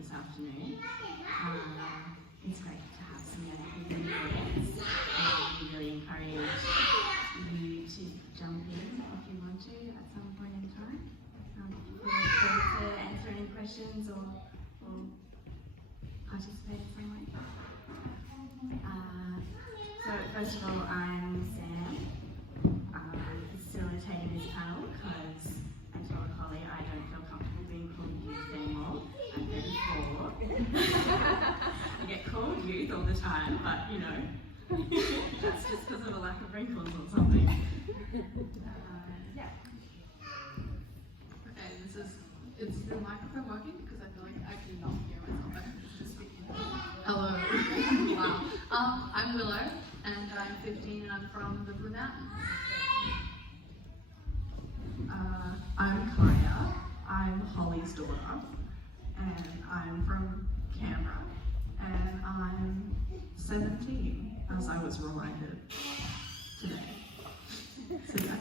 this afternoon. It's great to have some young people in the audience. We really encourage you to jump in if you want to at some point in time. Feel free to answer any questions or participate in some way. So first of all, I'm Sam. I'm facilitating this panel because I told Holly I don't feel comfortable being called youth anymore. I'm 34. I get called youth all the time, but you know, that's just because of a lack of wrinkles or something. Yeah. Okay, is the microphone working? Because I feel like I cannot hear myself. I can just speak. Hello. Wow. I'm Willow, and I'm 15, and I'm from the Blue Mountains. I'm Kiah. I'm Holly's daughter, and I'm from Canberra, and I'm 17, as I was reminded today. So yeah.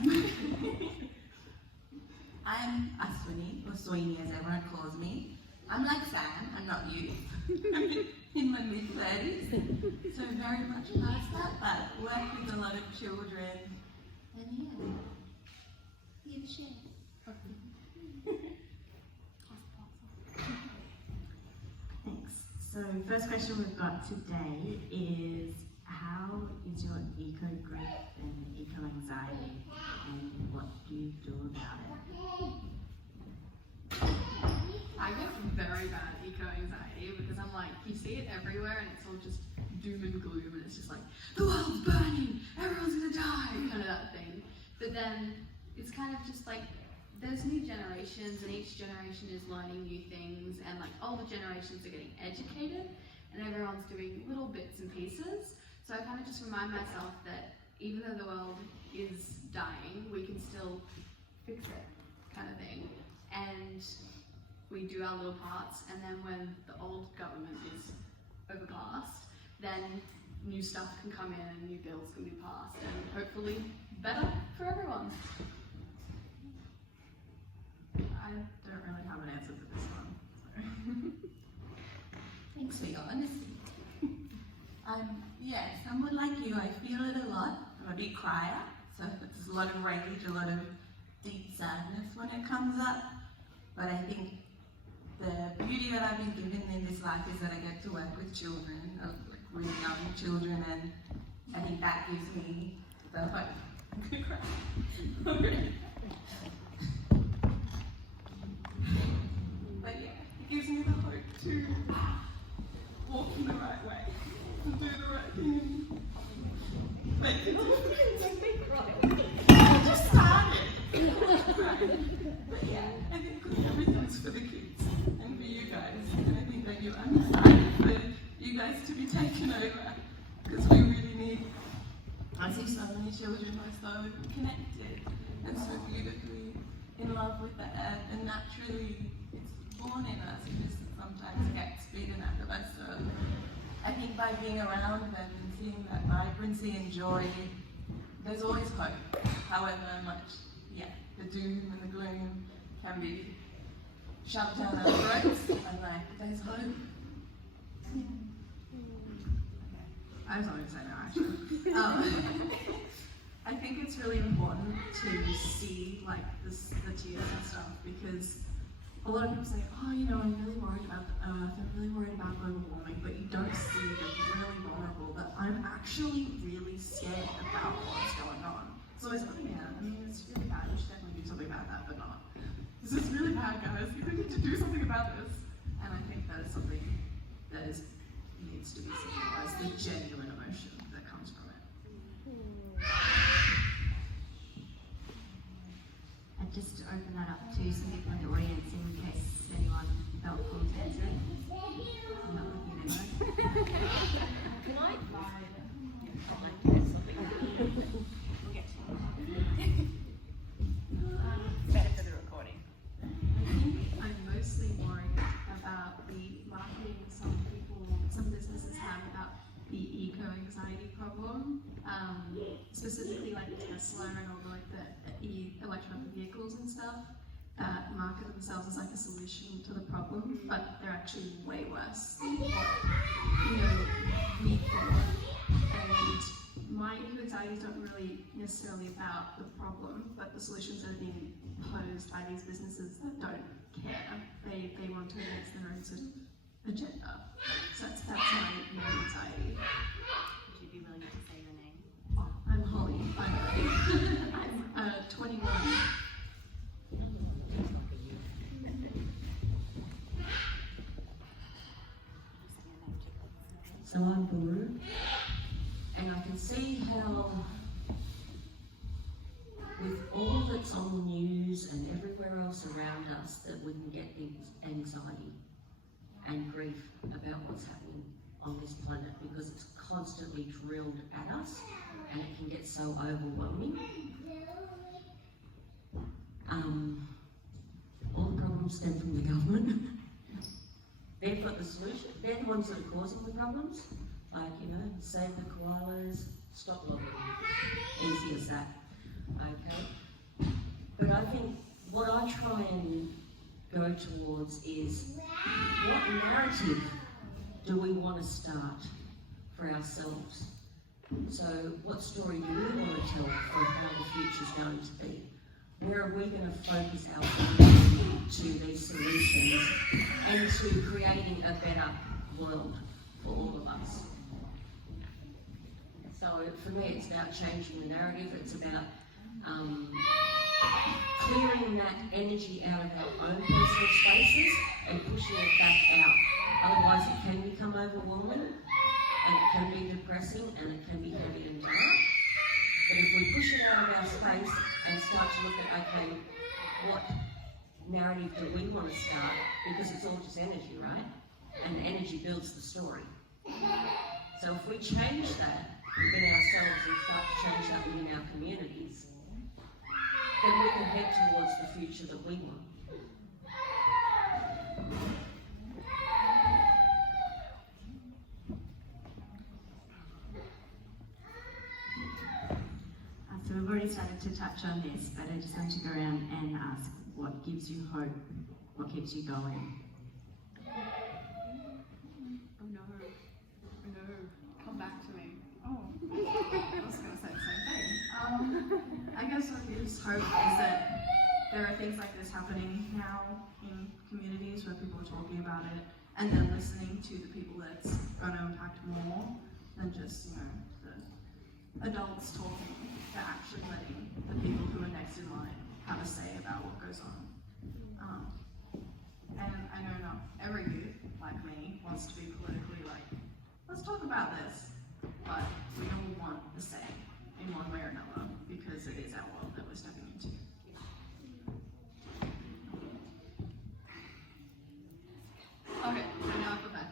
I'm Aswini, or Sweeney as everyone calls me. I'm like Sam, I'm not youth. I'm in my mid-30s, so very much past that, but work with a lot of children, and yeah, you share. Thanks. So first question we've got today is, how is your eco-grief and eco-anxiety, and what do you do about it? I get very bad eco-anxiety because I'm like, you see it everywhere and it's all just doom and gloom and it's just like, the world's burning, everyone's gonna die, kind of that thing. But then it's kind of just like, there's new generations and each generation is learning new things and like older generations are getting educated and everyone's doing little bits and pieces. So I kind of just remind myself that even though the world is dying, we can still fix it, kind of thing. And we do our little parts, and then when the old government is overpassed, then new stuff can come in and new bills can be passed, and hopefully better for everyone. I don't really have an answer to this one. So. Thanks for your honesty. Yeah, someone like you, I feel it a lot. I'm a big crier, so there's a lot of rage, a lot of deep sadness when it comes up. But I think the beauty that I've been given in this life is that I get to work with children, like really young children, and I think that gives me the hope. I'm gonna cry. Okay. But yeah, it gives me the hope to walk in the right way and do the right thing and make a difference. I just started. But yeah, I think everything's for the kids and for you guys, and I think that I'm excited for you guys to be taken over because we really need. I see so many children who are so connected and so beautifully in love with the earth, and naturally it's born in us. It just sometimes gets beaten out of us. So I think by being around them and seeing that vibrancy and joy, there's always hope, however much, the doom and the gloom can be shoved down our throats, and like, there's hope. I was only going to say no, actually. I think it's really important to see like the tears and stuff, because a lot of people say, oh, you know, I'm really worried about the earth, I'm really worried about global warming, but you don't see the really vulnerable, that I'm actually really scared about what's going on. So it's like, yeah, I mean, it's really bad, you should definitely do something about that, but not. This is really bad, guys, you need to do something about this. And I think that is something that needs to be seen as the genuine emotion that comes from it. And just to open that up to some people in the audience in case anyone felt called to answer it. I'm not looking at anyone. Can I? Better for the recording. I think I'm mostly worried about the marketing some businesses have about the eco-anxiety problem, specifically like Tesla and all the electronic vehicles and stuff, market themselves as like a solution to the problem. problem, but they're actually way worse than what, we thought. And my eco-anxieties don't really necessarily about the problem, but the solutions that are being posed by these businesses that don't care. They want to advance their own sort of agenda. So that's my anxiety. Would you be willing to say your name? Oh, I'm Holly, by the way. I'm 21. So I'm Willow, and I can see how with all that's on the news and everywhere else around us that we can get anxiety and grief about what's happening on this planet because it's constantly drilled at us and it can get so overwhelming. All the problems stem from the government. They've got the solution. They're the ones that are causing the problems. Like, save the koalas, stop logging. Easy as that. Okay? But I think what I try and go towards is what narrative do we want to start for ourselves? So what story do we want to tell for how the future's going to be? Where are we going to focus our attention to these solutions and to creating a better world for all of us? So for me, it's about changing the narrative. It's about clearing that energy out of our own personal spaces and pushing it back out. Otherwise, it can become overwhelming, and it can be depressing, and it can be heavy and dark. But if we push it out of our space and start to look at, okay, what narrative do we want to start? Because it's all just energy, right? And the energy builds the story. So if we change that within ourselves and start to change that within our communities, then we can head towards the future that we want. So we've already started to touch on this, but I just want to go around and ask what gives you hope, what keeps you going? Oh no, come back to me. Oh, I was going to say the same thing. I guess what gives hope is that there are things like this happening now in communities where people are talking about it and then listening to the people that's going to impact more than just, the adults talking. They're actually letting the people who are next in line have a say about what goes on. And I know not every youth, like me, wants to be politically let's talk about this. But we all want the say in one way or another because it is our world that we're stepping into. Okay, so now I feel bad.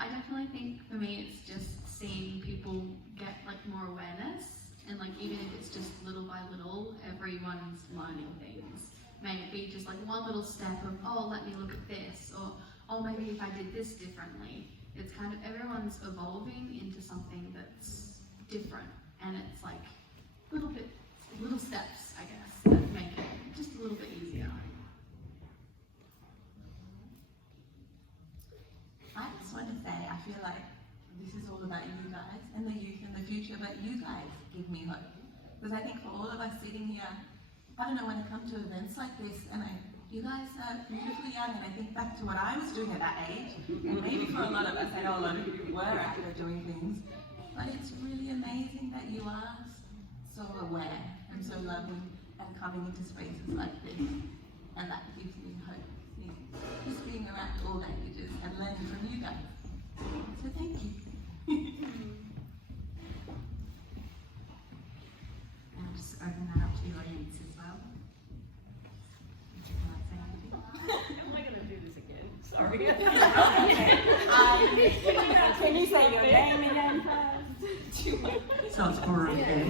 I definitely think for me it's just seeing people get more awareness, and even if it's just little by little, everyone's learning things. May it be just one little step of, oh, let me look at this, or oh, maybe if I did this differently. It's kind of everyone's evolving into something that's different, and it's little steps, I guess, that make it just a little bit easier. I just want to say, I feel like this is all about you guys and the youth in the future, but you guys give me hope. Because I think for all of us sitting here, I don't know, when I come to events like this, and you guys are beautifully young, and I think back to what I was doing at that age, and maybe for a lot of us, I know a lot of you were out there doing things, but it's really amazing that you are so aware and so loving and coming into spaces like this, and that gives me hope. Just being around all languages and learning from you guys. So thank you. And I'll just open that up to the audience as well. Would you like to say anything? Am I going to do this again? Sorry. Can you say your name again first? So it's for again.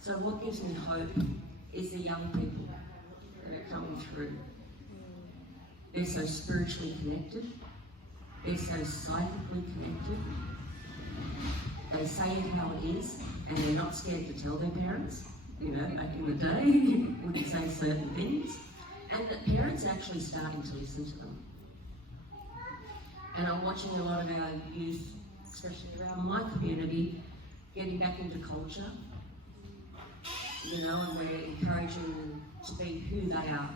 So what gives me hope is the young people that are coming through. They're so spiritually connected. They're so psychically connected. They say it how it is, and they're not scared to tell their parents. in the day, wouldn't say certain things, and that parents are actually starting to listen to them. And I'm watching a lot of our youth, especially around my community, getting back into culture, you know, and we're encouraging them to be who they are.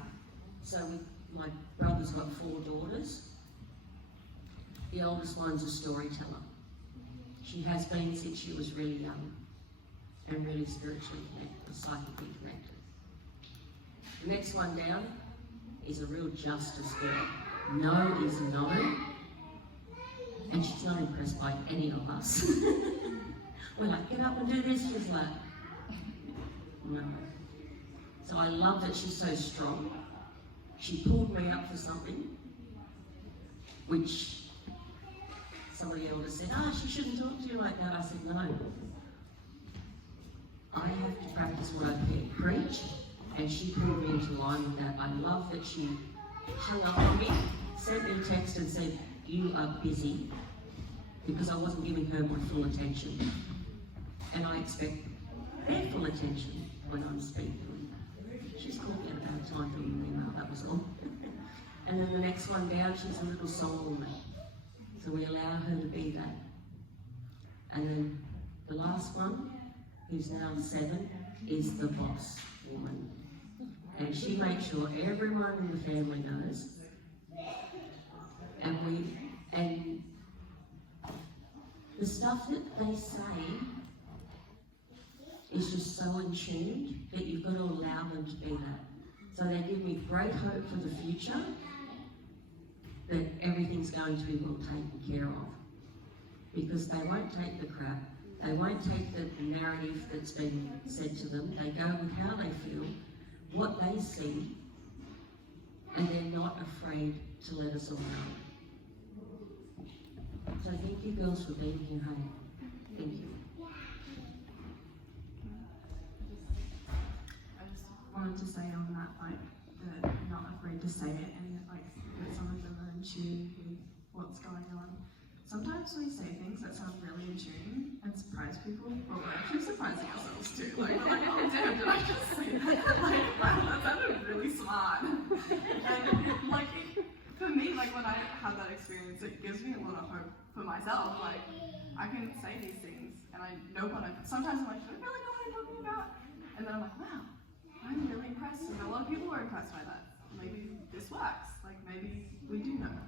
So my brother's got 4 daughters. The oldest one's a storyteller. She has been since she was really young and really spiritually connected, psychically connected. The next one down is a real justice girl. No is no, and she's not impressed by any of us. We're like, get up and do this. She's like, no. So I love that she's so strong. She pulled me up for something, which somebody else said, she shouldn't talk to you like that. I said, no. I have to practice what I preach, and she pulled me into line with that. I love that she hung up on me, sent me a text and said, you are busy, because I wasn't giving her my full attention. And I expect their full attention when I'm speaking. She's called me at a bad time for an email, that was all. And then the next one down, she's a little soul woman. So we allow her to be that. And then the last one, who's now 7, is the boss woman. And she makes sure everyone in the family knows. And the stuff that they say is just so in tune that you've got to allow them to be that. So they give me great hope for the future, that everything's going to be well taken care of. Because they won't take the crap, they won't take the narrative that's been said to them, they go with how they feel, what they see, and they're not afraid to let us all know. So thank you girls for being here, hey. Thank you. I just wanted to say on that, like, that I'm not afraid to say it, and that, like, that some of them are in tune with what's going on. Sometimes we say things that sound really in tune and surprise people, but we're actually surprising ourselves too. Like, we're like, oh damn, did I just say that? Like, wow, that sounded really smart. And, like, for me, like, when I have that experience, it gives me a lot of hope for myself. Like, I can say these things, and I know what sometimes I'm like, do I really know what I'm talking about? And then I'm like, wow, I'm really impressed, and a lot of people are impressed by that. Maybe this works. Like, maybe we do know.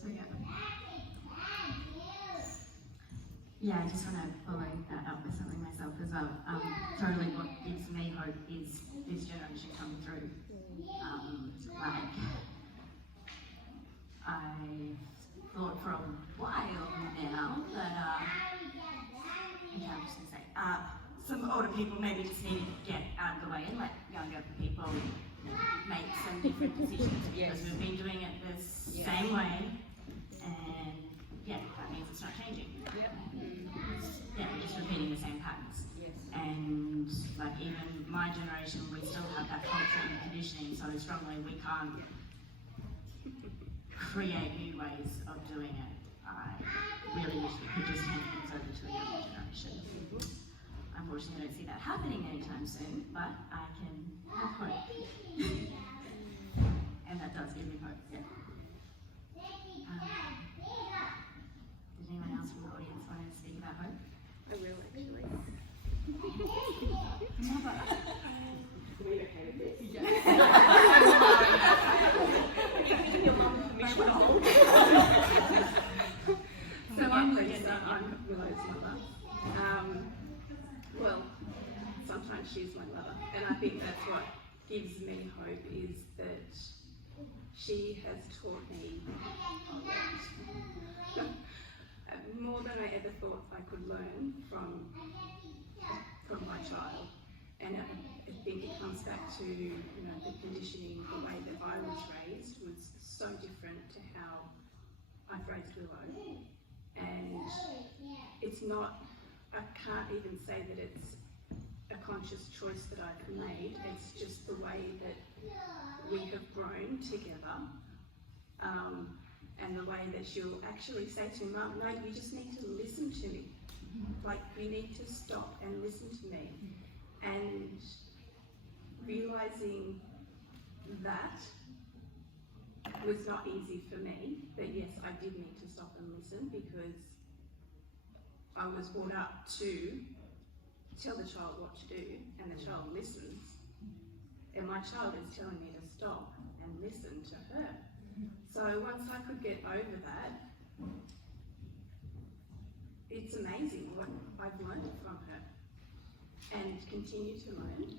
So, yeah. Yeah, I just want to follow that up with something myself as well. Totally what gives me hope is this generation coming through. Like, I've thought for a while now that, okay, I'm just going to say, some older people maybe just need to get out of the way and let younger people make some different decisions, because we've been doing it the same way, and yeah, that means it's not changing. Yeah, we're just repeating the same patterns. And like even my generation, we still have that culture and conditioning so strongly we can't create new ways of doing it. I really wish we could just hand things over to a younger generation. Unfortunately, I don't see that happening anytime soon, but I can have hope. And that does give me hope, yeah. Did anyone else from the audience want to speak about hope? I will actually. So I'm Lisa, I'm Willow's mother. Well, sometimes she's my mother, and I think that's what gives me hope, is that she has taught me a lot. More than I ever thought I could learn from my child. And I think it comes back to, the conditioning, the way that I was raised was so different to how I've raised Willow. And it's not, I can't even say that it's a conscious choice that I've made. It's just the way that we have grown together. And the way that she'll actually say to me, Mum, no, you just need to listen to me. Like, you need to stop and listen to me. And realising that was not easy for me, but yes, I did need to stop and listen because I was brought up to tell the child what to do, and the child listens, and my child is telling me to stop and listen to her. So once I could get over that, it's amazing what I've learned from her and continue to learn.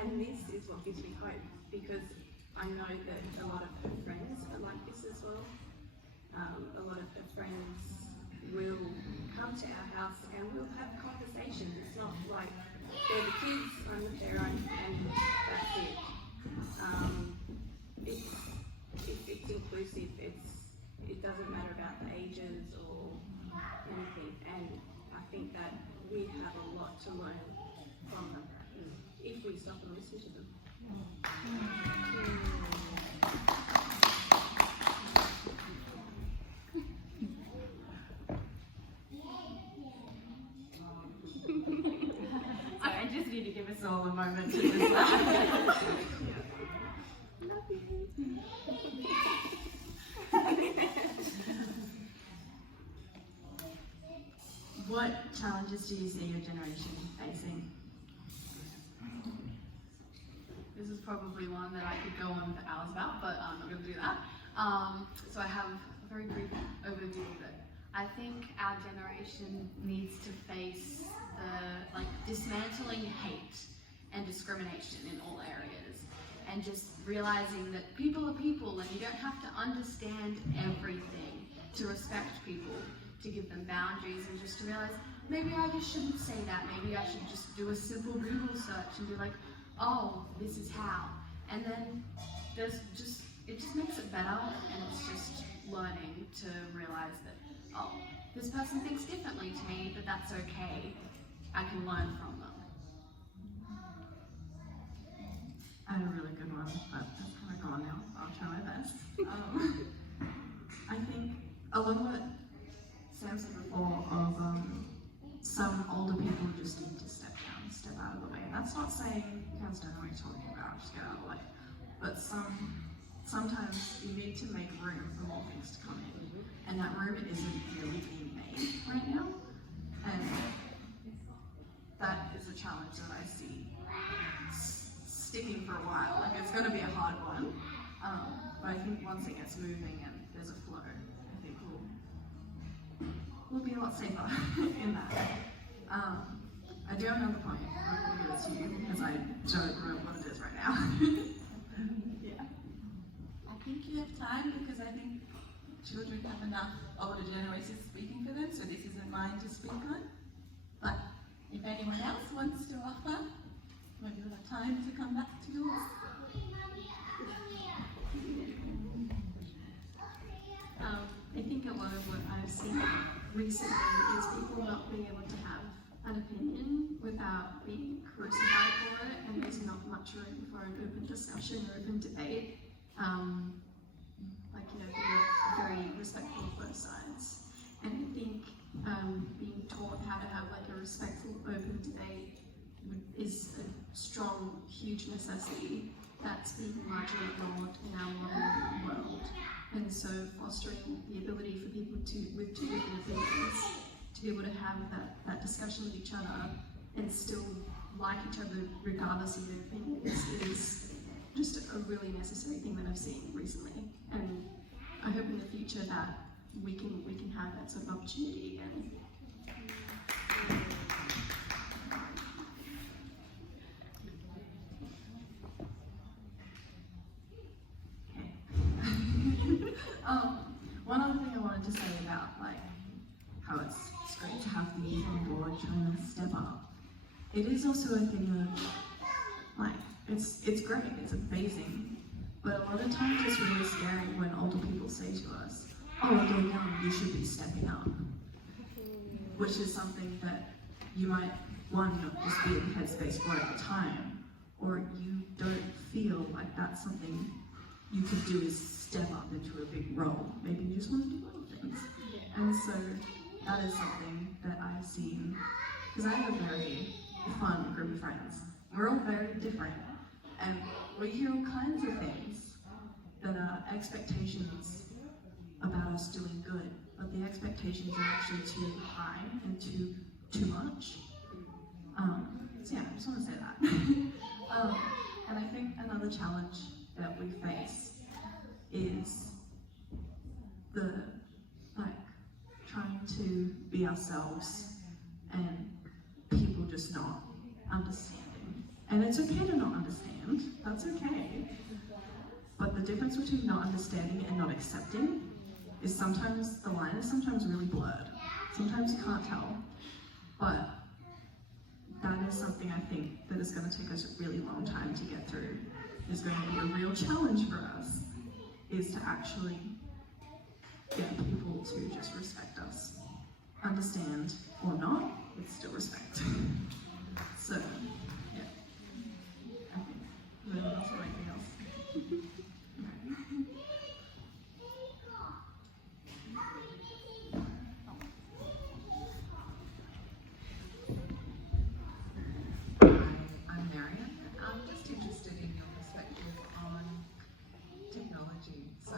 And this is what gives me hope, because I know that a lot of her friends are like this as well. A lot of her friends will come to our house and we'll have conversations. It's not like they're the kids, I'm the parent, and that's it. It's inclusive. It doesn't matter about the ages or anything. And I think that we have a lot to learn from them if we stop and listen to them. I just need to give us all a moment to just laugh. What challenges do you see your generation facing? This is probably one that I could go on for hours about, but I'm not going to do that. So I have a very brief overview of it. I think our generation needs to face the dismantling hate and discrimination in all areas, and just realizing that people are people, and you don't have to understand everything to respect people, to give them boundaries, and just to realize maybe I just shouldn't say that. Maybe I should just do a simple Google search and be like, oh, this is how. And then it just makes it better, and it's just learning to realize that, oh, this person thinks differently to me, but that's okay. I can learn from them. I had a really good one, but that's kind of gone now. I'll try my best. I think along what Sam said before of some older people just need to step down, step out of the way. And that's not saying parents don't know what you're talking about, just get out of the way. But sometimes you need to make room for more things to come in. And that room isn't really being made right now. And that is a challenge that I see sticking for a while. Like, it's going to be a hard one. But I think once it gets moving and there's a flow, I think we'll be a lot safer in that. I do have another point. I'm going to give it to you because I don't remember what it is right now. Yeah. I think you have time because I think children have enough older generations speaking for them, so this isn't mine to speak on. But if anyone else wants to offer, maybe we'll have time to come back to yours. I think a lot of what I've seen recently is people not being able to have an opinion without being crucified for it, and there's not much room for an open discussion or open debate. Being very respectful of both sides. And I think being taught how to have a respectful, open debate is a strong, huge necessity that's being largely ignored in our modern world. And so fostering the ability for people with two different opinions to be able to have that discussion with each other and still like each other regardless of their opinions is just a really necessary thing that I've seen recently. And I hope in the future that we can have that sort of opportunity again. One other thing I wanted to say about how it's great to have the youth on board trying to step up. It is also a thing of it's great, it's amazing, but a lot of times it's really scary when older people say to us, "Oh, you're young, you should be stepping up," which is something that you might not just be in the headspace for at the time, or you don't feel like that's something you could do is step up into a big role. Maybe you just want to do little things. And so that is something that I've seen, because I have a very fun group of friends, We're all very different, and we hear all kinds of things that are expectations about us doing good, but the expectations are actually too high and too much. So yeah, I just want to say that. And I think another challenge that we face is the trying to be ourselves and people just not understanding. And it's okay to not understand, that's okay. But the difference between not understanding and not accepting is sometimes, the line is sometimes really blurred. Sometimes you can't tell. But that is something I think that is going to take us a really long time to get through. Is going to be a real challenge for us, is to actually get people to just respect us. Understand or not, it's still respect. So, yeah. I think. Anyone else or anything else? I'm Marion. I'm just interested in your perspective on technology. So,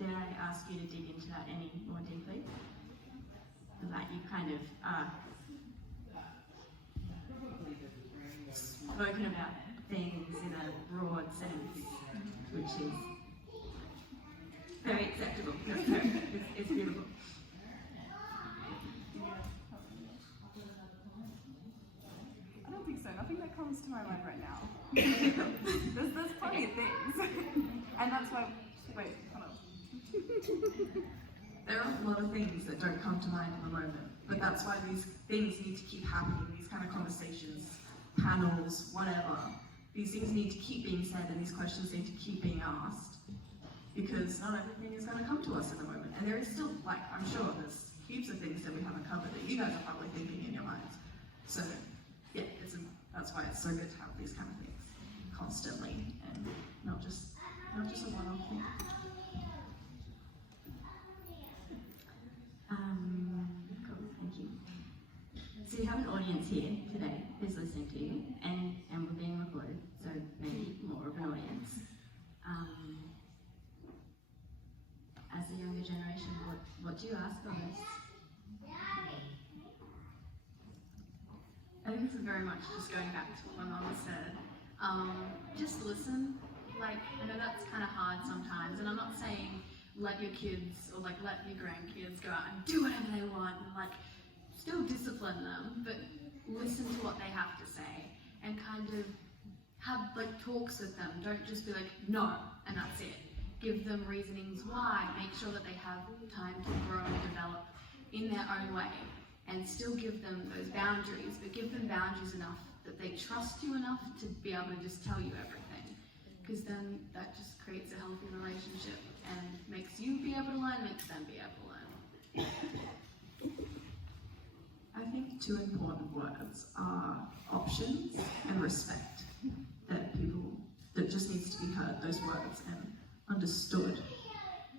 Did I ask you to dig into that any more deeply? Like you kind of spoken about things in a broad sense, which is very acceptable. It's beautiful. I don't think so. Nothing that comes to my mind right now. there's plenty of things. And that's why, wait, hold on. There are a lot of things that don't come to mind in the moment, but that's why these things need to keep happening, these kind of conversations, panels, whatever. These things need to keep being said and these questions need to keep being asked, because not everything is going to come to us in the moment. And there is still, I'm sure there's heaps of things that we haven't covered that you guys are probably thinking in your minds. So, yeah, that's why it's so good to have these kind of things constantly and not just a one-off thing. Cool, thank you. So you have an audience here today who's listening to you, and we're being recorded, so maybe more of an audience. As a younger generation, what do you ask of us? I think this is very much just going back to what my mum said. Just listen. I know that's kind of hard sometimes, and I'm not saying let your kids or let your grandkids go out and do whatever they want and still discipline them, but listen to what they have to say and kind of have talks with them. Don't just be no, and that's it. Give them reasonings why. Make sure that they have time to grow and develop in their own way, and still give them those boundaries, but give them boundaries enough that they trust you enough to be able to just tell you everything, because then that just creates a healthy relationship and makes you be able to learn, makes them be able to learn. I think two important words are options and respect, that just needs to be heard, those words, and understood.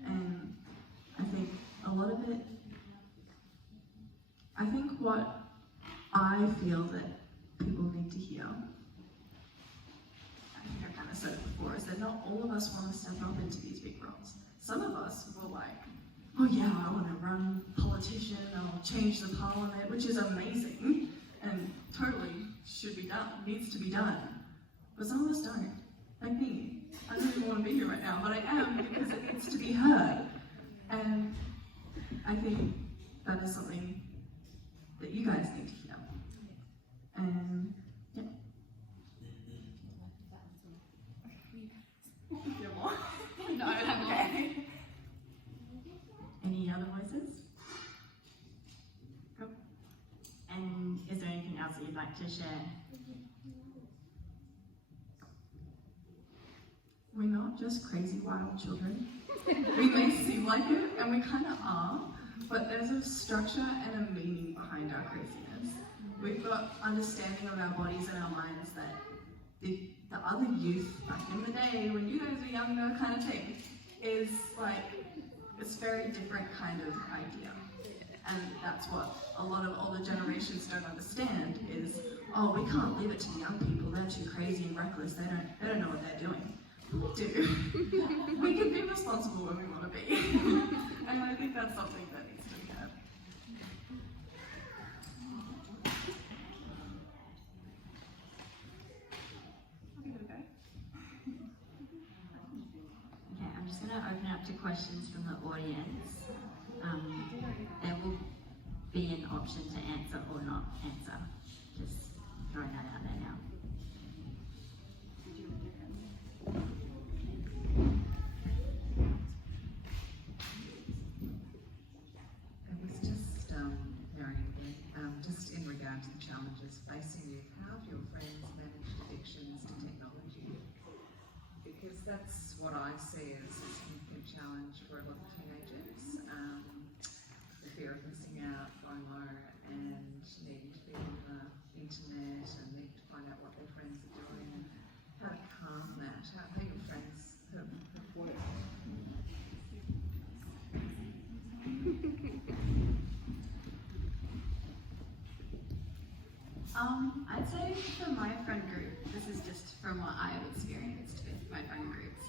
And I think a lot of it, I think what I feel that people need to hear, I think I kind of said it before, is that not all of us want to step up into these big roles. Some of us were oh yeah, I want to run politician, I'll change the parliament, which is amazing and totally should be done, needs to be done. But some of us don't, like me. I don't even want to be here right now, but I am because it needs to be heard. And I think that is something that you guys need to hear. And yeah. No, I don't have more. Any other voices? Cool. And is there anything else that you'd like to share? We're not just crazy wild children. We may seem like it, and we kind of are, but there's a structure and a meaning behind our craziness. we've got understanding of our bodies and our minds that the other youth back in the day, when you guys were younger kind of thing, is like, it's very different kind of idea. And that's what a lot of older generations don't understand is, oh, we can't leave it to the young people, they're too crazy and reckless, they don't know what they're doing. We do. We can be responsible when we want to be. And I think that's something that needs to be had. Okay, I'm just going to open up to questions from the audience. There will be an option to answer or not answer. Just throwing that out there now. It was just, Marion again, just in regard to the challenges facing youth, how have your friends managed addictions to technology? Because that's what I see as a significant challenge for a lot of teenagers. The fear of missing out, FOMO, and needing to be on the internet and needing to find out what their friends are doing. How to calm that, how your friends have worked. I'd say for my friend group, this is just from what I've experienced with my friend groups,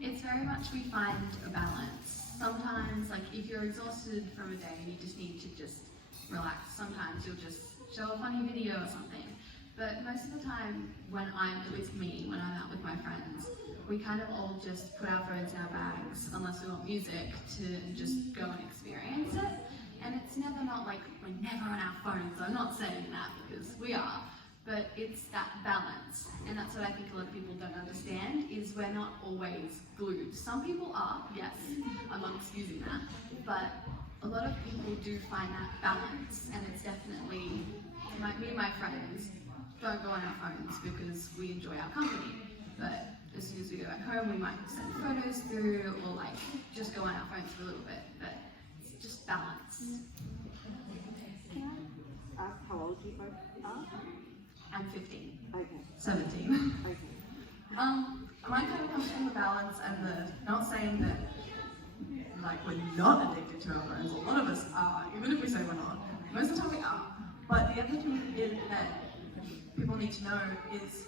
it's very much we find a balance. Sometimes, like if you're exhausted from a day and you just need to just relax, sometimes you'll just show a funny video or something. But most of the time when I'm out with my friends, we kind of all just put our phones in our bags unless we want music to just go and experience it. And it's never not like we're never on our phones. I'm not saying that because we are, but it's that balance. And that's what I think a lot of people don't understand is we're not always glued. Some people are, yes, I'm not excusing that, but a lot of people do find that balance, and it's definitely, me and my friends don't go on our phones because we enjoy our company, but as soon as we go back home, we might send photos through or like just go on our phones for a little bit, but it's just balance. Can I ask how old you both are? I'm 15. Okay. 17. Okay. Mine kind of comes from the balance and the not saying that like we're not addicted to our phones. A lot of us are, even if we say we're not. Most of the time we are. But the other thing is that people need to know is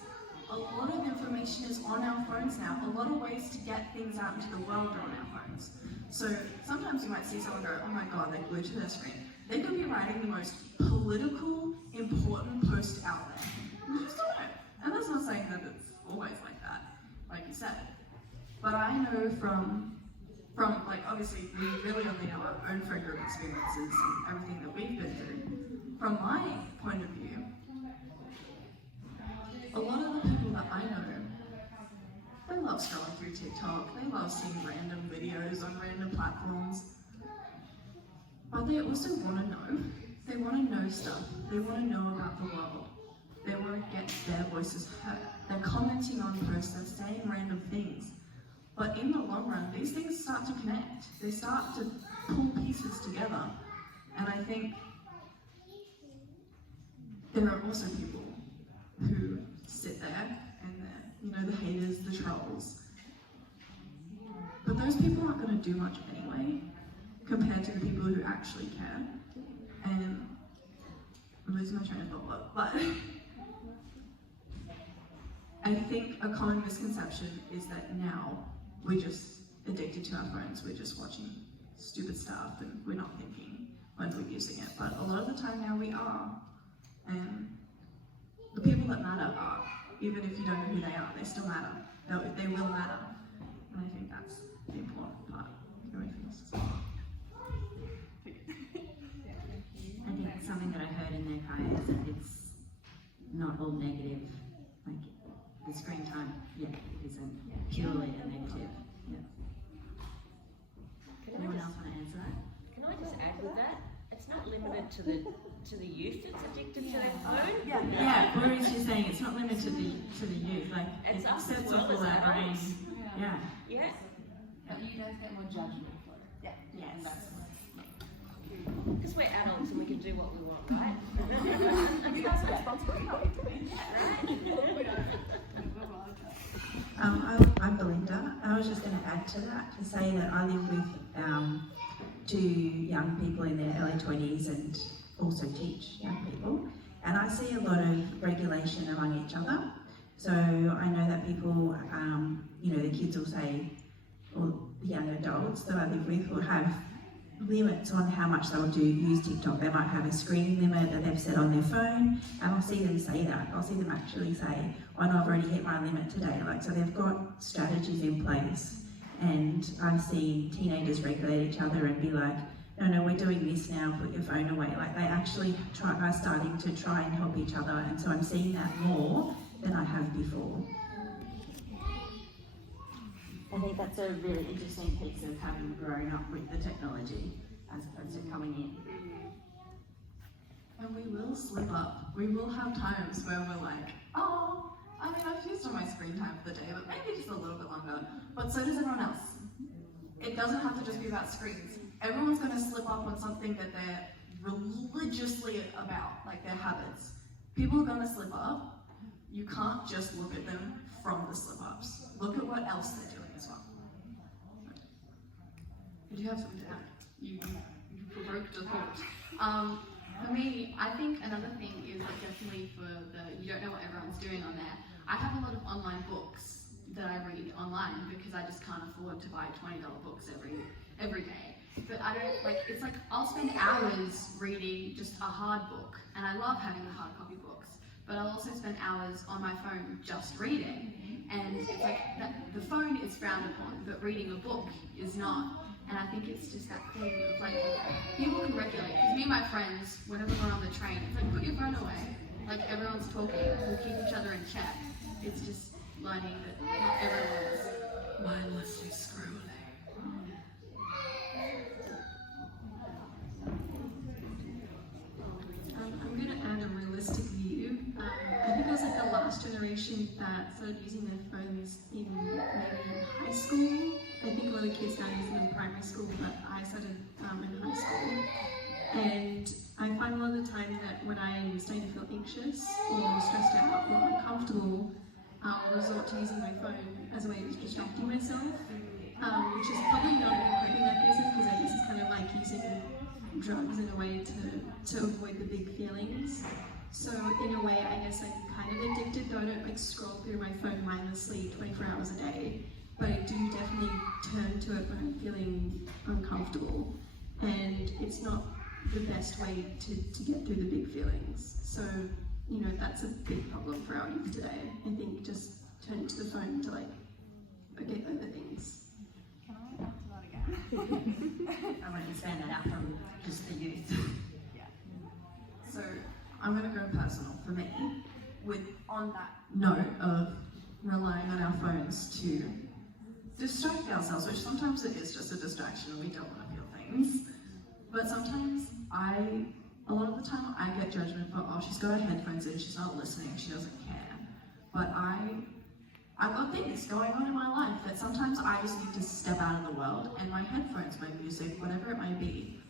a lot of information is on our phones now. A lot of ways to get things out into the world are on our phones. So sometimes you might see someone go, oh my god, they're glued to their screen. They could be writing the most political, important post out there. You just don't know. And that's not saying that it's always like that, like you said. But I know from like, obviously, we really only know our own friend group experiences and everything that we've been through. From my point of view, a lot of the people that I know, they love scrolling through TikTok, they love seeing random videos on random platforms, but they also want to know. They want to know stuff. They want to know about the world. They want to get their voices heard. They're commenting on posts, they're saying random things. But in the long run, these things start to connect. They start to pull pieces together. And I think there are also people who sit there and they're, the haters, the trolls. But those people aren't going to do much anyway, compared to the people who actually care. And I'm losing my train of thought, but I think a common misconception is that now we're just addicted to our phones, we're just watching stupid stuff and we're not thinking when we're using it. But a lot of the time now we are. And the people that matter are, even if you don't know who they are, they still matter. They will matter. And I think that's the important part. Everything else is I think something that I heard in there, Kiah, is that it's not all negative. Like the screen time, isn't purely a negative. Yeah. Anyone else want to answer that? Can I just add with that? It's not limited to the youth that's addicted to their phone. Yeah. Whereas you're saying it's not limited to the youth. Like It's it us sets as well off all as that brain. adults. Yeah. Yeah. But you guys get more judgment for it. Yes. Because we're adults and we can do what we want. right? You guys are responsible, not to me. I'm Belinda. I was just going to add to that to say that I live with two young people in their early 20s and also teach young people. And I see a lot of regulation among each other. So I know that people, the kids will say, or young adults that I live with will have limits on how much they'll use TikTok. They might have a screen limit that they've set on their phone, and I'll see them say that. I'll see them actually say, oh no, I've already hit my limit today. So they've got strategies in place, and I've seen teenagers regulate each other and be like, no, we're doing this now, put your phone away. They actually are starting to try and help each other, and so I'm seeing that more than I have before. I think that's a really interesting piece of having grown up with the technology as opposed to coming in. And we will slip up. We will have times where we're like, oh, I've used all my screen time for the day, but maybe just a little bit longer. But so does everyone else. It doesn't have to just be about screens. Everyone's going to slip up on something that they're religiously about, like their habits. People are going to slip up. You can't just look at them from the slip-ups. Look at what else they're doing as well. Did you have something to add? You provoked a thought. For me, I think another thing is definitely for you don't know what everyone's doing on there. I have a lot of online books that I read online because I just can't afford to buy $20 books every day. But I don't, it's like I'll spend hours reading just a hard book, and I love having the hard copy books, but I'll also spend hours on my phone just reading. And it's like the phone is frowned upon, but reading a book is not. And I think it's just that thing of people can regulate. Because me and my friends, whenever we're on the train, it's like, put your phone away. Everyone's talking, we'll keep each other in check. It's just learning that not everyone is mindlessly scrolling. I'm going to add a realistic view. I think I was the last generation that started using their phones in maybe high school. I think a lot of kids started using them in primary school, but I started in high school. And I find a lot of the time that when I'm starting to feel anxious or stressed out or uncomfortable, I'll resort to using my phone as a way of distracting myself, which is probably not a coping mechanism because I guess it's kind of like using drugs in a way to avoid the big feelings. So in a way, I guess I'm kind of addicted, though I don't scroll through my phone mindlessly 24 hours a day. But I do definitely turn to it when I'm feeling uncomfortable. And it's not the best way to get through the big feelings. So, that's a big problem for our youth today. I think just turning to the phone to get over things. Can I add to that again? I want to expand that out from just the youth. Yeah. So I'm going to go personal for me. On that note of relying on our phones to distract ourselves, which sometimes it is just a distraction and we don't want to feel things. But sometimes a lot of the time I get judgment for, oh, she's got her headphones in, she's not listening, she doesn't care. But I've got things going on in my life that sometimes I just need to step out in the world, and my headphones, my music, whatever it may be,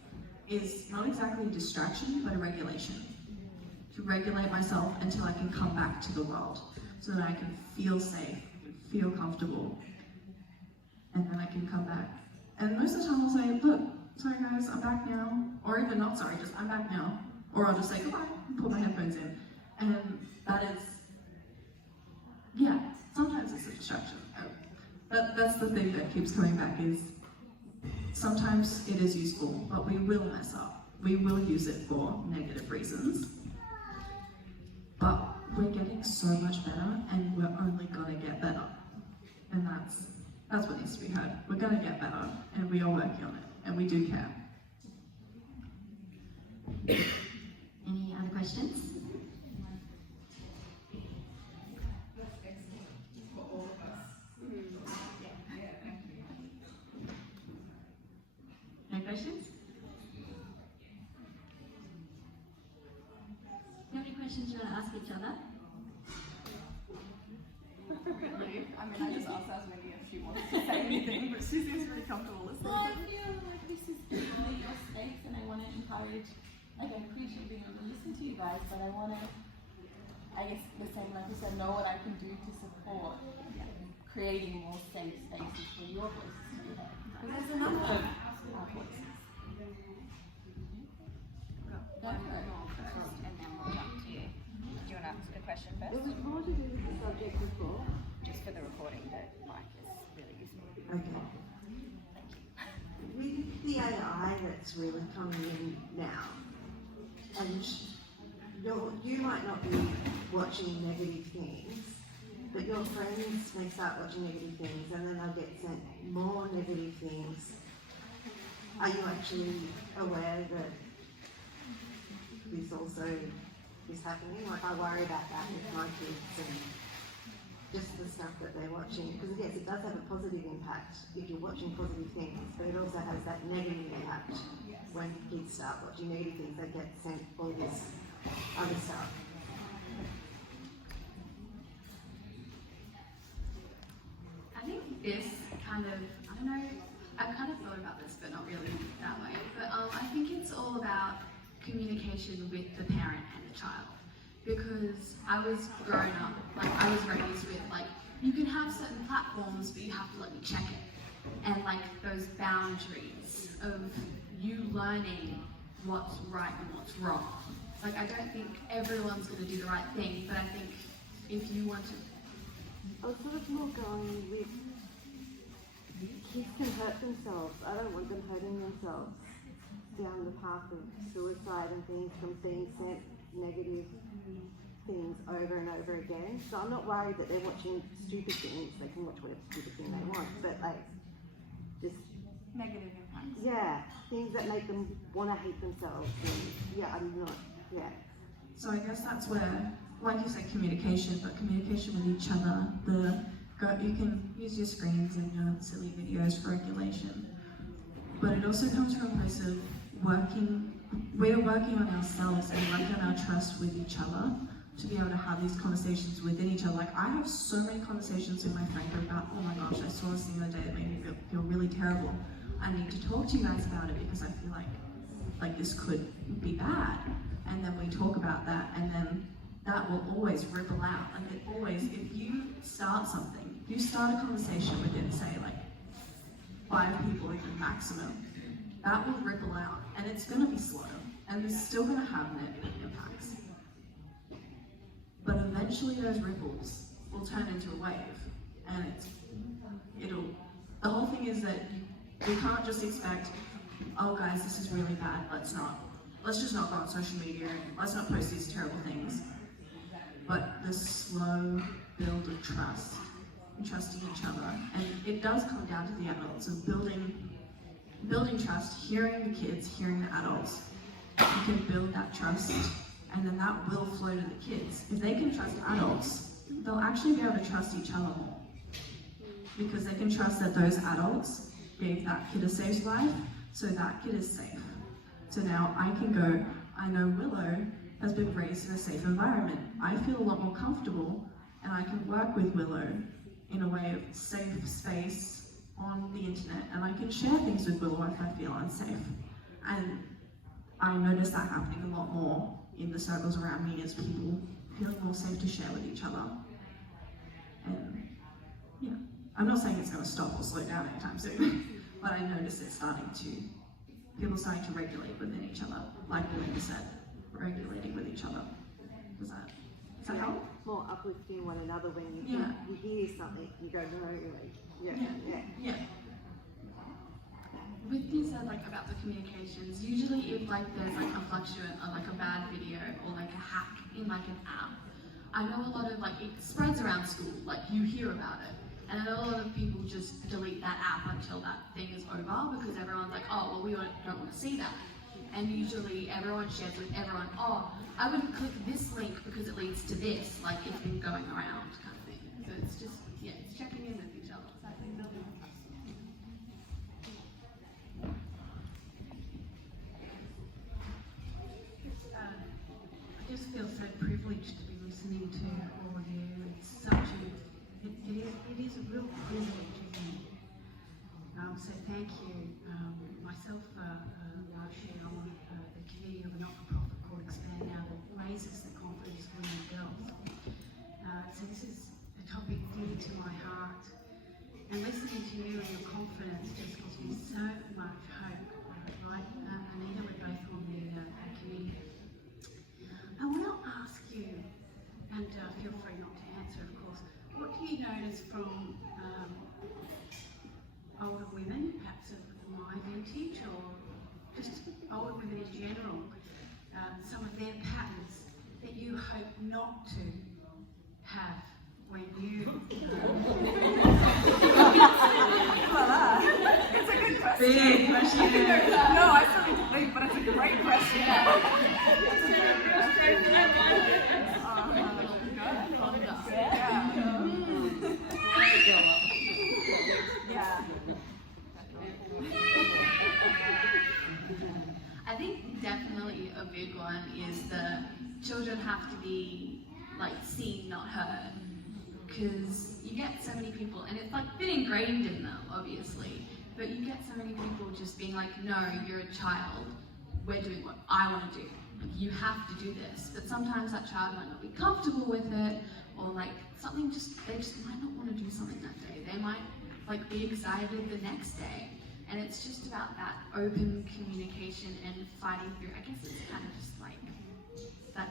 is not exactly a distraction, but a regulation. To regulate myself until I can come back to the world, so that I can feel safe, feel comfortable, and then I can come back. And most of the time I'll say, look, sorry guys, I'm back now. Or even not sorry, just I'm back now. Or I'll just say goodbye and put my headphones in. And that is, sometimes it's a distraction. That's the thing that keeps coming back is sometimes it is useful, but we will mess up. We will use it for negative reasons. But we're getting so much better, and we're only gonna get better. And that's what needs to be heard. We're gonna get better, and we are working on it, and we do care. Any other questions? No questions? Do you have any questions you want to ask each other? Really? I just asked Aswini if she wanted to say anything, but she seems really comfortable listening. Well, I feel like this is really your space, and I want to encourage again, appreciate being able to listen to you guys, but I want to, I guess, the same, like you said, know what I can do to support creating more safe spaces for your voices to be heard. Because there's a number of our voices. One more first, and then we'll jump to you. Do you want to answer the question It first? was more to do with the subject before. Just for the recording, the mic is really useful. Okay. With the AI that's really coming in now, and you might not be watching negative things, but your friends may start watching negative things and then they'll get sent more negative things. Are you actually aware that this also is happening? Like, I worry about that with my kids and just the stuff that they're watching. Because yes, it does have a positive impact if you're watching positive things, but it also has that negative impact when kids start watching negative things. They get sent all this other stuff. I think this kind of, I don't know, I've kind of thought about this, but not really that way. But I think it's all about communication with the parent and the child. Because I was grown up, like I was raised with, like, you can have certain platforms, but you have to let me check it. And like those boundaries of you learning what's right and what's wrong. Like, I don't think everyone's going to do the right thing, but I think if you want to. I was sort of more going with kids can hurt themselves. I don't want them hurting themselves down the path of suicide and things from being sent negative things over and over again. So I'm not worried that they're watching stupid things. They can watch whatever stupid thing they want, but like just Negative impacts. yeah, things that make them want to hate themselves. And yeah, I'm not. Yeah. So I guess that's where, like you say, communication, but communication with each other. You can use your screens and your silly videos for regulation, but it also comes from a place of we're working on ourselves and working on our trust with each other to be able to have these conversations within each other. Like, I have so many conversations with my friend group about, oh my gosh, I saw this the other day that made me feel really terrible. I need to talk to you guys about it because I feel like this could be bad. And then we talk about that, and then that will always ripple out. Like, it always, if you start something, if you start a conversation within, say, like 5 people even maximum, that will ripple out, and it's going to be slow, and it's still going to have negative impacts. But eventually those ripples will turn into a wave, and the whole thing is that you can't just expect, oh guys, this is really bad, let's just not go on social media, and let's not post these terrible things. But the slow build of trust, and trusting each other, and it does come down to the adults of building trust, hearing the kids, hearing the adults. You can build that trust, and then that will flow to the kids. If they can trust adults, they'll actually be able to trust each other more. Because they can trust that those adults gave that kid a safe life, so that kid is safe. So now I can go, I know Willow has been raised in a safe environment. I feel a lot more comfortable, and I can work with Willow in a way of safe space on the internet, and I can share things with Willow if I feel unsafe. And I notice that happening a lot more in the circles around me as people feel more safe to share with each other. And yeah, I'm not saying it's going to stop or slow down anytime soon, but I notice it's people starting to regulate within each other, like Willow said, regulating with each other. Does that help? More uplifting one another when you hear something, you go, no, like, yeah. With you said like about the communications, usually if like there's like a fluctuant or like a bad video or like a hack in like an app, I know a lot of like it spreads around school, like you hear about it. And I know a lot of people just delete that app until that thing is over because everyone's like, oh, well, we don't want to see that. And usually everyone shares with everyone, oh, I wouldn't click this link because it leads to this, like it's been going around kind of thing. So it's just, it's checking in with each other. I just feel so privileged to be listening to all of you. It's it is a real privilege, isn't it? So thank you, myself, Rashi, on the a committee of a not-for-profit called Expand now that raises the confidence of women and girls. So this is a topic dear to my heart. And listening to you and your confidence just gives me so much hope, right? Anita, we're both on the committee. I want to ask you, and feel free not to answer, of course, what do you notice from older women, perhaps of my vintage, or just older women in general, some of their patterns that you hope not to have when you... It's a good question. Big question. No, I still need to think, but it's a great question. Yeah. I think definitely a big one is the children have to be like seen, not heard. Because you get so many people, and it's like been ingrained in them, obviously, but you get so many people just being like, no, you're a child, we're doing what I want to do. You have to do this. But sometimes that child might not be comfortable with it, or like something they just might not want to do something that day. They might like be excited the next day. And it's just about that open communication and fighting through. I guess it's kind of just like that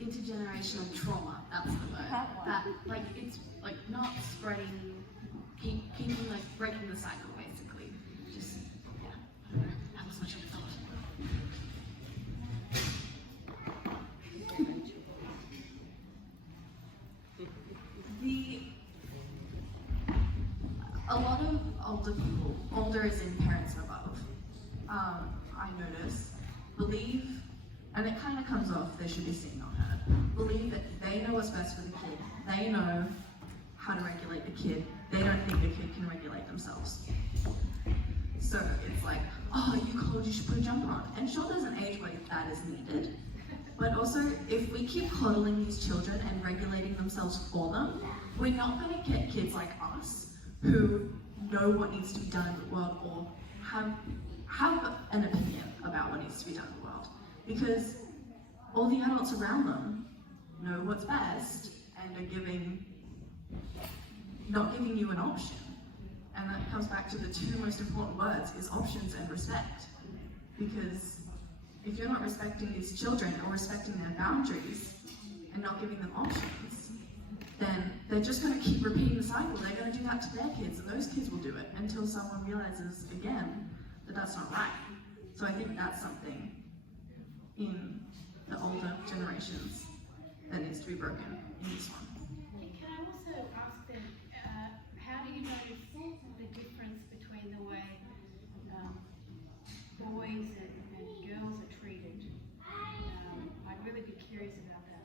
intergenerational trauma, that's the word. That, like, it's, like, not spreading, keeping, like, breaking the cycle, basically. Just, yeah, I don't know, that was much of a thought. A lot of older people, older as in parents and above, I notice, believe, and it kind of comes off, they should be seen, not heard, believe that they know what's best for the kid. They know how to regulate the kid. They don't think the kid can regulate themselves. So it's like, oh, you cold, you should put a jumper on. And sure, there's an age where that is needed. But also, if we keep coddling these children and regulating themselves for them, we're not going to get kids like us who know what needs to be done in the world or have an opinion about what needs to be done in the world. Because all the adults around them know what's best and are not giving you an option. And that comes back to the two most important words, is options and respect. Because if you're not respecting these children or respecting their boundaries and not giving them options, then they're just going to keep repeating the cycle. They're going to do that to their kids, and those kids will do it until someone realizes again that that's not right. So I think that's something in the older generations that needs to be broken in this one. Can I also ask them, how do you notice the difference between the way boys and girls are treated? I'd really be curious about that.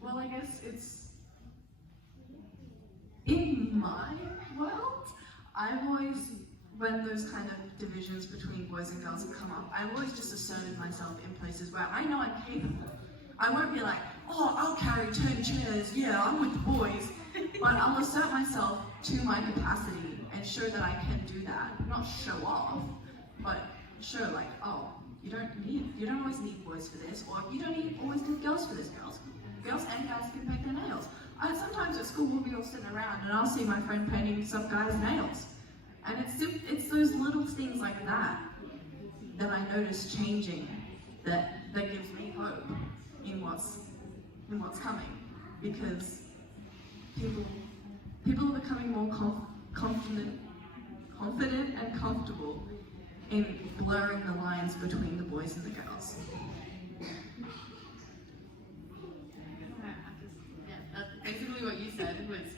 Well, I guess it's in my world. I've always, when those kind of divisions between boys and girls have come up, I've always just asserted myself in places where I know I'm capable. I won't be like, oh, I'll carry 10 chairs, yeah, I'm with the boys. But I'll assert myself to my capacity and show that I can do that. Not show off, but show like, oh, you don't always need boys for this, or you don't always need girls for this. Girls and guys can paint their nails. Sometimes at school we'll be all sitting around and I'll see my friend painting some guy's nails. And it's those little things like that that I notice changing that gives me hope in what's coming. Because people are becoming more confident and comfortable in blurring the lines between the boys and the girls. Yeah, that's basically what you said was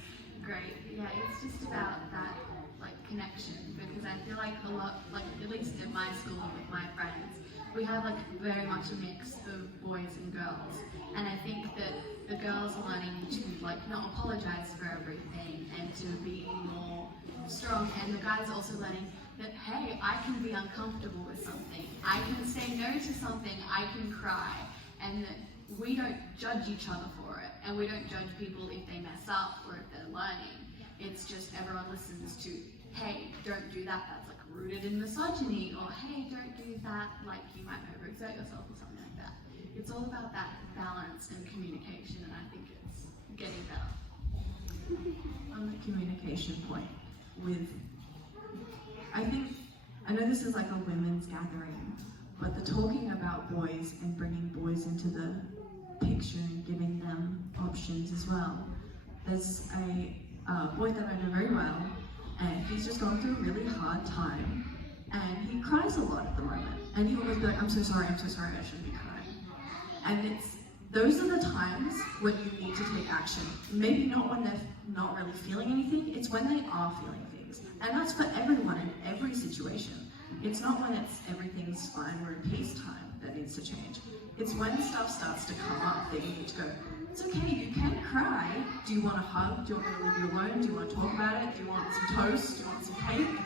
great. Yeah, it's just about that like connection, because I feel like a lot, like at least at my school with my friends, we have like very much a mix of boys and girls, and I think that the girls are learning to like not apologize for everything and to be more strong, and the guys are also learning that, hey, I can be uncomfortable with something, I can say no to something, I can cry, and that we don't judge each other for it, and we don't judge people if they mess up or if they're learning. It's just everyone listens to hey, don't do that, that's like rooted in misogyny, or hey, don't do that, like you might overexert yourself or something like that. It's all about that balance and communication, and I think it's getting better. On the communication point, I know this is like a women's gathering, but the talking about boys and bringing boys into the picture and giving them options as well. There's a boy that I know very well, and he's just going through a really hard time, and he cries a lot at the moment, and he'll always be like, I'm so sorry, I shouldn't be crying. And those are the times when you need to take action. Maybe not when they're not really feeling anything, it's when they are feeling things. And that's for everyone in every situation. It's not when everything's fine, we're in peacetime, that needs to change. It's when stuff starts to come up that you need to go, it's okay, you can cry. Do you want a hug? Do you want me to leave you alone? Do you want to talk about it? Do you want some toast? Do you want some cake?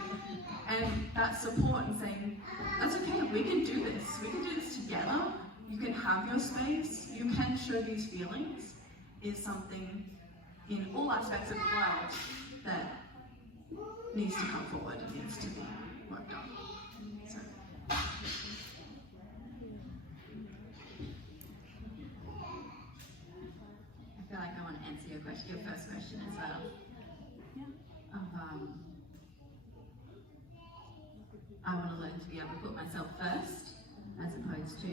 And that support and saying, that's okay, we can do this. We can do this together. You can have your space. You can show these feelings is something in all aspects of the world that needs to come forward and needs to be worked on. So. I feel like I want to answer your first question as well. I want to learn to be able to put myself first, as opposed to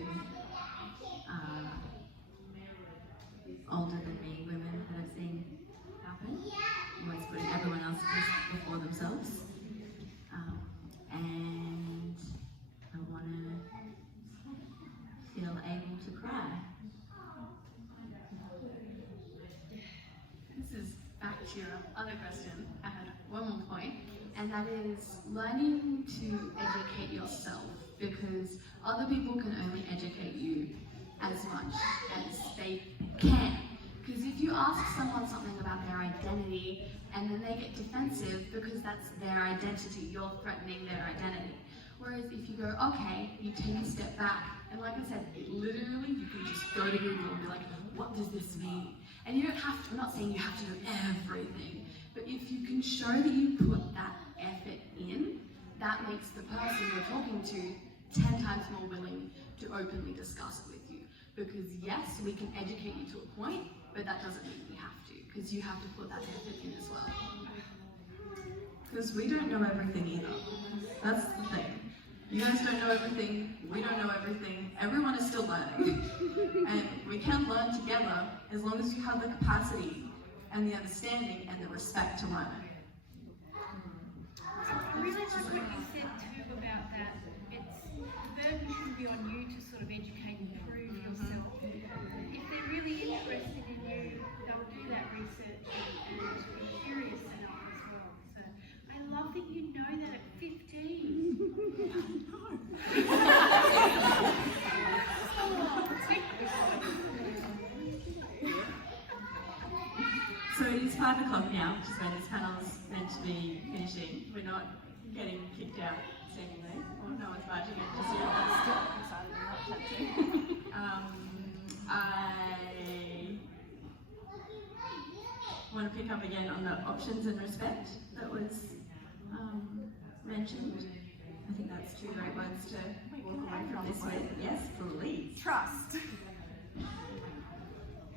older than me women that I've seen happen, always putting everyone else before themselves. And I want to feel able to cry. This is back to your other question. I had one more point, and that is learning to educate yourself, because other people can only educate you as much as they can. Because if you ask someone something about their identity and then they get defensive because that's their identity, you're threatening their identity. Whereas if you go, okay, you take a step back, and like I said, literally you can just go to Google and be like, what does this mean? And you don't have to, I'm not saying you have to know everything, but if you can show that you put that effort in, that makes the person you're talking to 10 times more willing to openly discuss it with you. Because yes, we can educate you to a point, but that doesn't mean we have to, because you have to put that effort in as well. Because we don't know everything either. That's the thing. You guys don't know everything, we don't know everything, everyone is still learning. And we can learn together as long as you have the capacity and the understanding and the respect to learn it. I really like what you said too about that. The burden should be on you to sort of educate and prove yourself. If they're really interested in you, they'll do that research and be curious enough as well. So I love that you know that at 15. So it is 5 o'clock now, which is when this panel is meant to be finishing. We're not getting kicked out seemingly, or no one's barging in just yet. I want to pick up again on the options and respect that was mentioned. I think that's two great words to walk away from this with. Yes, please. Trust.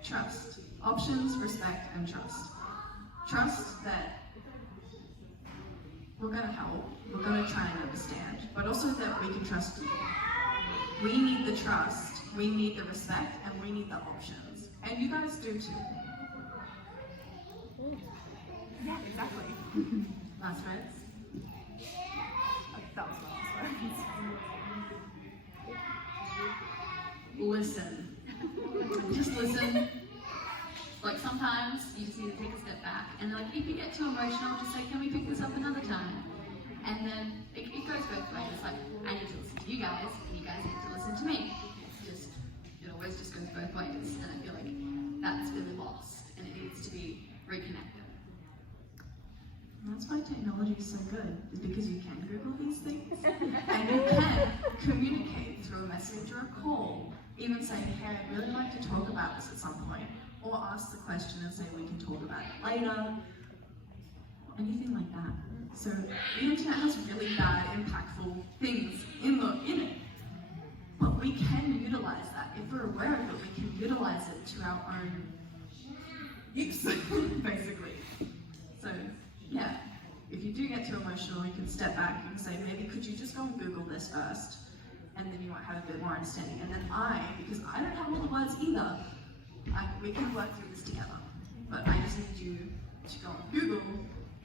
Trust. Options, respect, and trust. Trust that we're going to help, we're going to try and understand, but also that we can trust you. We need the trust, we need the respect, and we need the options. And you guys do too. Yeah, exactly. Last words. That was my last words. Listen. Just listen. Like sometimes you just need to take a step back, and like if you get too emotional, just say, can we pick this up another time? And then it goes both ways. It's like, I need to listen to you guys, and you guys need to listen to me. It always just goes both ways, and I feel like that's really lost, and it needs to be reconnected. And that's why technology is so good, is because you can Google these things, and you can communicate through a message or a call, even saying, hey, I'd really like to talk about this at some point. Or ask the question and say we can talk about it later. Anything like that. So the internet has really bad, impactful things in it. But we can utilize that. If we're aware of it, we can utilize it to our own use, basically. So, yeah, if you do get too emotional, you can step back and say, maybe could you just go and Google this first? And then you might have a bit more understanding. And then because I don't have all the words either, we can work through this together. But I just need you to go on Google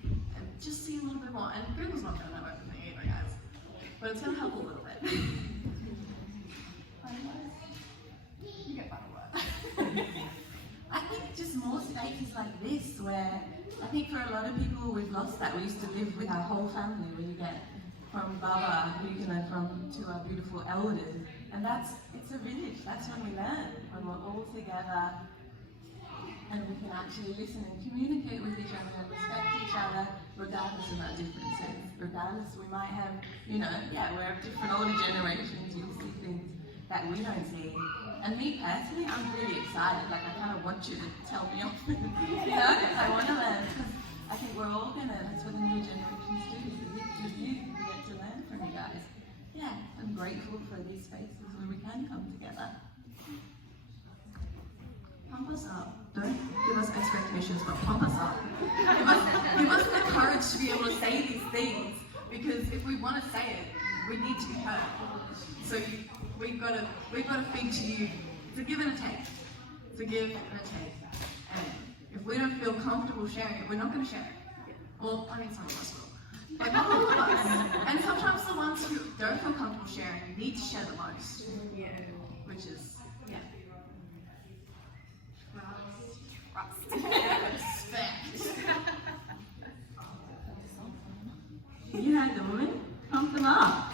and just see a little bit more. And Google's not going to know everything either, guys. But it's going to help a little bit. You get my word. I think just more spaces like this where I think for a lot of people we've lost that. We used to live with our whole family when you get from Baba, to our beautiful elders. And it's a village, that's when we learn, when we're all together and we can actually listen and communicate with each other and respect each other regardless of our differences. Regardless, we might have, we're of different older generations, you'll see things that we don't see. And me personally, I'm really excited. Like, I kind of want you to tell me off. I want to learn, because I think we're all that's what the new generations do. With you, we get to learn from you guys. Yeah, I'm grateful for these spaces where we can come together. Pump us up. Don't give us expectations, but pump us up. Give us the courage to be able to say these things, because if we want to say it, we need to be heard. So we've got to feed to you. It's a give and a take. It's a give and a take. And if we don't feel comfortable sharing it, we're not going to share it. Well, I mean, some of us will. But not all of us. And sometimes the ones who don't feel comfortable sharing need to share the most. Yeah. Which is, yeah. Respect. You heard the woman, pump them up.